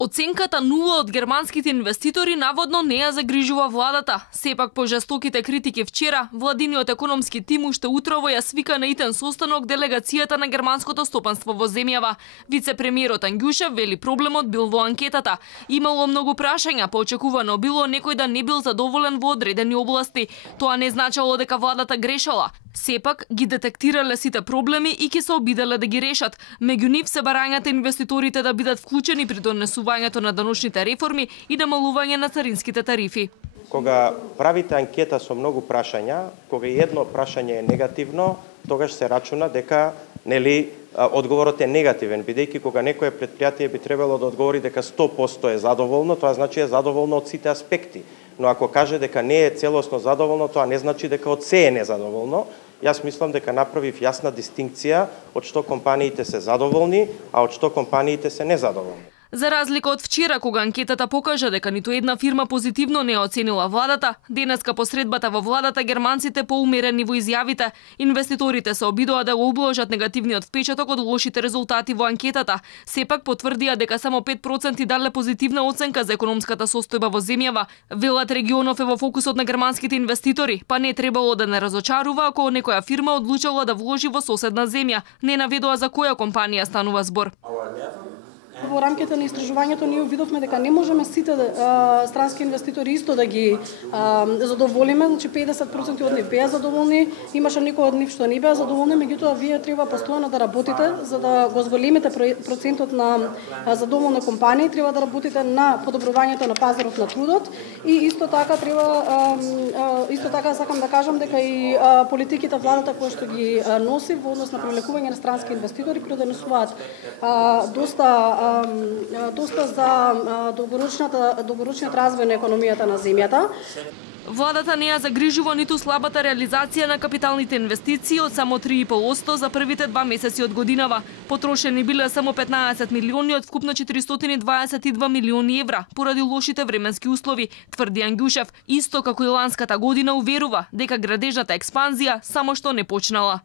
Оценката 0 од германските инвеститори наводно не ја загрижува владата. Сепак по жестоките критики вчера, владиниот економски тим уште утрово ја свика на итен состанок делегацијата на германското стопанство во земјава. Вице-премиерот Ангјушев вели проблемот бил во анкетата. Имало многу прашања, па очекувано било некој да не бил задоволен во одредени области. Тоа не значело дека владата грешала. Сепак ги детектирале сите проблеми и ќе се обиделе да ги решат. Меѓу нив се барањата инвеститорите да бидат вклучени при донесувањето на даночните реформи и намалување на царинските тарифи. Кога правите анкета со многу прашања, кога едно прашање е негативно, тогаш се рачуна дека одговорот е негативен, бидејќи кога некое претпријатие би требало да одговори дека 100% е задоволно, тоа значи е задоволно од сите аспекти. Но ако каже дека не е целосно задоволно, тоа не значи дека од се е незадоволно. Јас мислам дека направив јасна дистинкција од што компаниите се задоволни, а од што компаниите се незадоволни. За разлика од вчера, кога анкетата покажа дека ниту една фирма позитивно не оценила владата, денеска по средбата во владата германците поумерени во изјавите. Инвеститорите се обидоа да го убложат негативниот впечаток од лошите резултати во анкетата. Сепак потврдија дека само 5% дале позитивна оценка за економската состојба во земјава. Велат регионов е во фокусот на германските инвеститори, па не требало да не разочарува ако некоја фирма одлучила да вложи во соседна земја. Не наведоа за која компанија станува збор. Во рамките на истражувањето ние видовме дека не можеме сите странски инвеститори исто да ги задоволиме, значи 50% од нив беа задоволни, имаше некои од нив што не беа задоволни, меѓутоа вие треба постојано да работите за да го зголемите процентот на задоволни компании, треба да работите на подобрувањето на пазарот на трудот и исто така сакам да кажам дека и политиките владата која што ги носи во однос на привлекување на странски инвеститори придонесуваат доста за долгорочниот развој на економијата на земјата. Владата не ја загрижува ниту слабата реализација на капиталните инвестиции од само 3,5% за првите 2 месеци од годинава. Потрошени биле само 15 милиони од вкупно 422 милиони евра поради лошите временски услови, тврди Ангјушев. Исто како и ланската година уверува дека градежната експанзија само што не почнала.